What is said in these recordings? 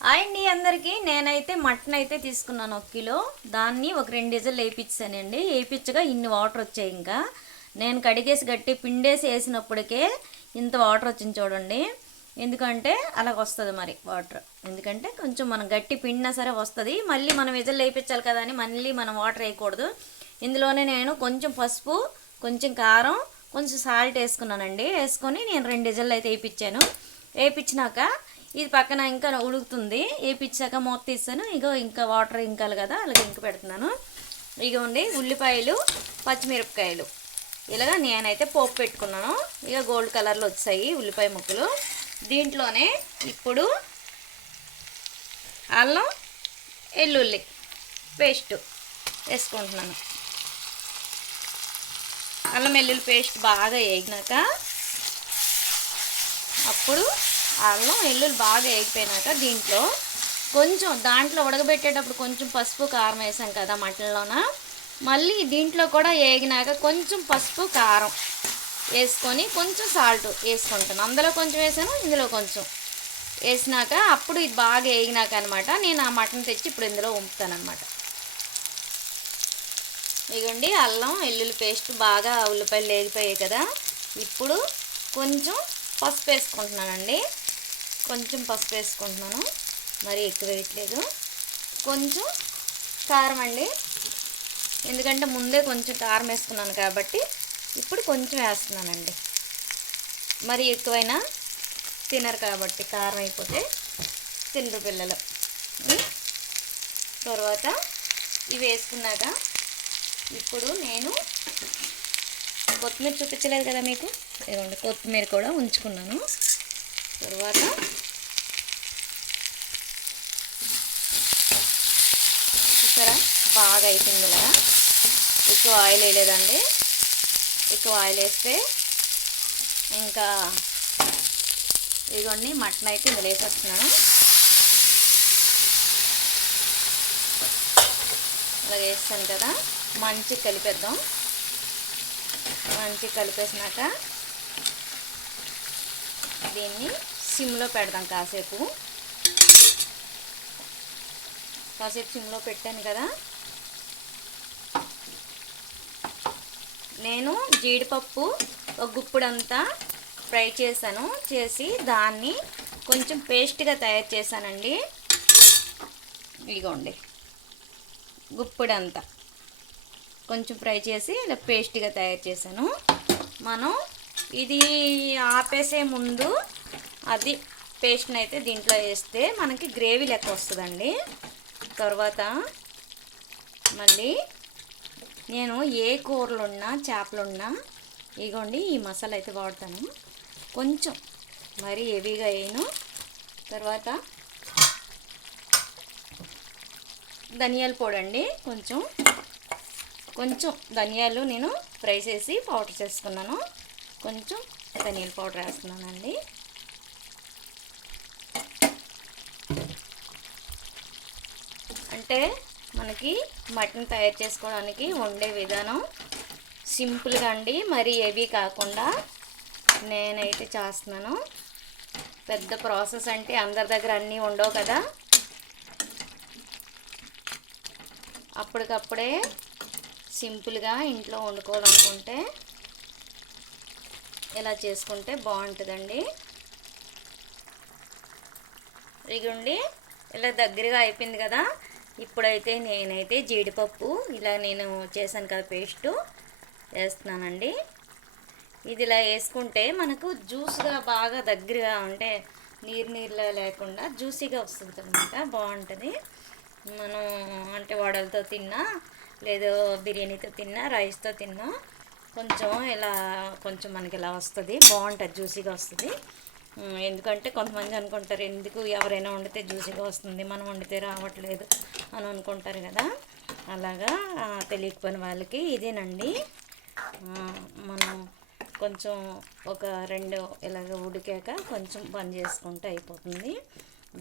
అండి అందరికీ నేనైతే మటన్ అయితే తీసుకున్నాను ఒక కిలో. దాన్ని ఒక రెండు డీజల్ వేయించానండి వేయించగా ఇన్ని వాటర్ వచ్చాయి ఇంకా. నేను కడిగేసి గట్టి పిండేసి వేసినప్పటికే ఇంత వాటర్ వచ్చింది చూడండి. ఎందుకంటే అలాగ వస్తుంది మరి వాటర్. ఎందుకంటే కొంచెం మనం గట్టి పిండినా సరే వస్తుంది. మళ్ళీ మనం విజల్ వేయించాలి కదా అని మళ్ళీ మనం వాటర్ వేయకూడదు. ఇందులోనే నేను కొంచెం పసుపు కొంచెం కారం కొంచెం సాల్ట్ వేసుకున్నానండి. వేసుకొని నేను రెండు డిజల్ అయితే వేయించాను. వేయించినాక ఇది పక్కన ఇంకా ఉడుకుతుంది. వేయించాక మూత తీసాను ఇగో ఇంకా వాటర్ ఇంకాలి కదా అలాగే ఇంక పెడుతున్నాను. ఇగోండి ఉల్లిపాయలు పచ్చిమిరపకాయలు. ఇలాగ నేనైతే పోపు పెట్టుకున్నాను. ఇక గోల్డ్ కలర్లో వచ్చాయి ఉల్లిపాయ ముక్కలు. దీంట్లోనే ఇప్పుడు అల్లం వెల్లుల్లి పేస్ట్ వేసుకుంటున్నాను. అల్లం వెల్లుల్లి పేస్ట్ బాగా వేగినాక అప్పుడు అల్లం ఎల్లులు బాగా వేగిపోయినాక దీంట్లో కొంచెం దాంట్లో ఉడకబెట్టేటప్పుడు కొంచెం పసుపు కారం వేసాం కదా మటన్లోన. మళ్ళీ దీంట్లో కూడా వేగినాక కొంచెం పసుపు కారం వేసుకొని కొంచెం సాల్ట్ వేసుకుంటాను అందులో కొంచెం వేసాను ఇందులో కొంచెం వేసినాక అప్పుడు ఇది బాగా వేగినాక అనమాట నేను ఆ మటన్ తెచ్చి ఇప్పుడు ఇందులో ఉంపుతాను అనమాట ఇగోండి అల్లం వెల్లుల్లి పేస్ట్ బాగా ఉల్లిపాయలు వేగిపోయాయి కదా. ఇప్పుడు కొంచెం పసుపు వేసుకుంటున్నానండి. కొంచెం పసుపు వేసుకుంటున్నాను. మరి ఎక్కువ వేయట్లేదు. కొంచెం కారం అండి. ఎందుకంటే ముందే కొంచెం కారం వేసుకున్నాను కాబట్టి ఇప్పుడు కొంచెం వేస్తున్నానండి. మరి ఎక్కువైనా తినరు కాబట్టి కారం అయిపోతే తినరు పిల్లలు. తర్వాత ఇవి వేసుకున్నాక ఇప్పుడు నేను కొత్తిమీర చూపించలేదు కదా మీకు? ఇదిగోండి కొత్తిమీర కూడా ఉంచుకున్నాను. తర్వాత చూసారా బాగా అయిపోయింది కదా? ఎక్కువ ఆయిల్ వేయలేదండి. ఎక్కువ ఆయిల్ వేస్తే ఇంకా ఇదిగోండి మటన్ అయితే ఇందులో వేసేస్తున్నాను. ఇలా వేస్తాను కదా. మంచి కలిపేద్దాం. మంచి కలిపేసినాక దీన్ని సిమ్లో పెడదాం కాసేపు. కాసేపు సిమ్లో పెట్టాను కదా. నేను జీడిపప్పు ఒక గుప్పుడంతా ఫ్రై చేశాను. చేసి దాన్ని కొంచెం పేస్ట్గా తయారు చేశానండి. ఇదిగోండి. గుప్పుడంతా కొంచెం ఫ్రై చేసి ఇలా పేస్ట్గా తయారు చేశాను. మనం ఇది ఆపేసే ముందు అది పేస్ట్ని అయితే దీంట్లో వేస్తే మనకి గ్రేవీ లెక్క వస్తుందండి. తర్వాత మళ్ళీ నేను ఏ కూరలున్నా చేపలున్నా ఇగోండి ఈ మసాలా అయితే వాడతాను. కొంచెం మరీ హెవీగా వేయను. తర్వాత ధనియాల పొడి అండి కొంచెం కొంచెం ధనియాలు నేను ఫ్రై చేసి పౌడర్ చేసుకున్నాను. కొంచెం ధనియాల పౌడర్ వేస్తున్నానండి. అంటే మనకి మటన్ తయారు చేసుకోవడానికి వండే విధానం సింపుల్గా అండి. మరి ఏవి కాకుండా నేనైతే చేస్తున్నాను. పెద్ద ప్రాసెస్ అంటే అందరి దగ్గర అన్నీ ఉండవు కదా. అప్పటికప్పుడే సింపుల్గా ఇంట్లో వండుకోవాలనుకుంటే ఇలా చేసుకుంటే బాగుంటుందండి. ఇగుండి ఇలా దగ్గరగా అయిపోయింది కదా. ఇప్పుడైతే నేనైతే జీడిపప్పు ఇలా నేను చేశాను కదా పేస్టు. వేస్తున్నానండి. ఇది ఇలా వేసుకుంటే మనకు జ్యూస్గా బాగా దగ్గరగా ఉంటే నీరు నీరులా లేకుండా జ్యూసీగా వస్తుంది అనమాట బాగుంటుంది. మనం అంటే వడలతో తిన్నా లేదు బిర్యానీతో తిన్నా రైస్తో తిన్నా కొంచెం ఇలా కొంచెం మనకి ఇలా వస్తుంది బాగుంటుంది జ్యూసీగా వస్తుంది. ఎందుకంటే కొంతమంది అనుకుంటారు ఎందుకు ఎవరైనా వండితే జ్యూసీగా వస్తుంది మనం వండితే రావట్లేదు అని అనుకుంటారు కదా. అలాగా తెలియకపోయిన వాళ్ళకి ఇదేనండి. మనం కొంచెం ఒక రెండు ఇలాగ ఉడికాక కొంచెం బంద్ చేసుకుంటే అయిపోతుంది.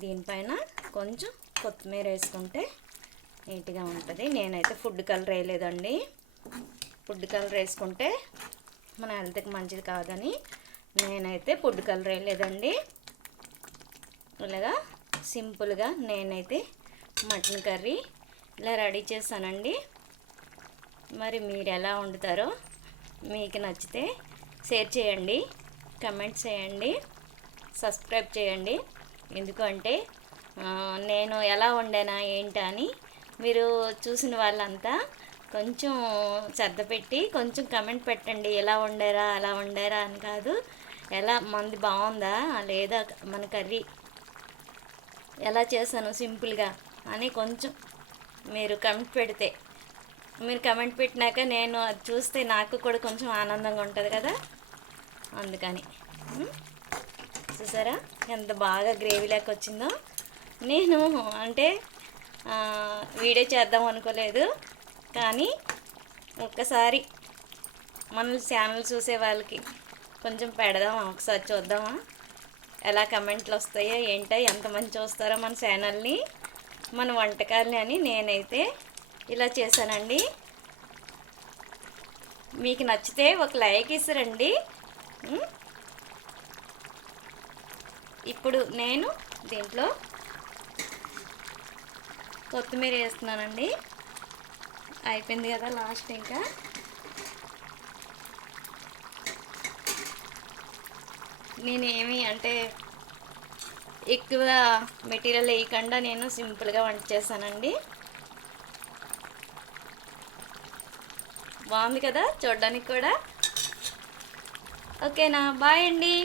దీనిపైన కొంచెం కొత్తిమీర వేసుకుంటే నీట్గా ఉంటుంది. నేనైతే ఫుడ్ కలర్ వేయలేదండి. ఫుడ్ కలర్ వేసుకుంటే మన హెల్త్కి మంచిది కాదని నేనైతే ఫుడ్ కలర్ వేయలేదండి ఇలాగా సింపుల్గా నేనైతే మటన్ కర్రీ ఇలా రెడీ చేశానండి. మరి మీరు ఎలా వండుతారో మీకు నచ్చితే షేర్ చేయండి కమెంట్ చేయండి సబ్స్క్రైబ్ చేయండి. ఎందుకంటే నేను ఎలా వండానా ఏంటా అని మీరు చూసిన వాళ్ళంతా కొంచెం శ్రద్ధ పెట్టి కొంచెం కమెంట్ పెట్టండి. ఎలా వండారా అలా వండారా అని కాదు. ఎలా మంది బాగుందా లేదా మన కర్రీ ఎలా చేశాను సింపుల్గా అని కొంచెం మీరు కమెంట్ పెడితే. మీరు కమెంట్ పెట్టినాక నేను అది చూస్తే నాకు కూడా కొంచెం ఆనందంగా ఉంటుంది కదా. అందుకని. చూసారా? ఎంత బాగా గ్రేవీ లెక్క వచ్చిందో. నేను అంటే వీడియో చేద్దాం అనుకోలేదు. కానీ ఒక్కసారి మన ఛానల్ చూసే వాళ్ళకి కొంచెం పెడదామా? ఒకసారి చూద్దామా? ఎలా కమెంట్లు వస్తాయో ఏంటో ఎంతమంది చూస్తారో మన ఛానల్ని మన వంటకాలని అని నేనైతే ఇలా చేశానండి. మీకు నచ్చితే ఒక లైక్ ఇస్తారండి ఇప్పుడు నేను దీంట్లో కొత్తిమీర వేస్తున్నానండి. అయిపోయింది కదా లాస్ట్ ఇంకా. నేనేమి అంటే ఎక్కువ మెటీరియల్ వేయకుండా నేను సింపుల్గా వంట చేశానండి. బాగుంది కదా చూడడానికి కూడా. ఓకేనా బాయ్ అండి.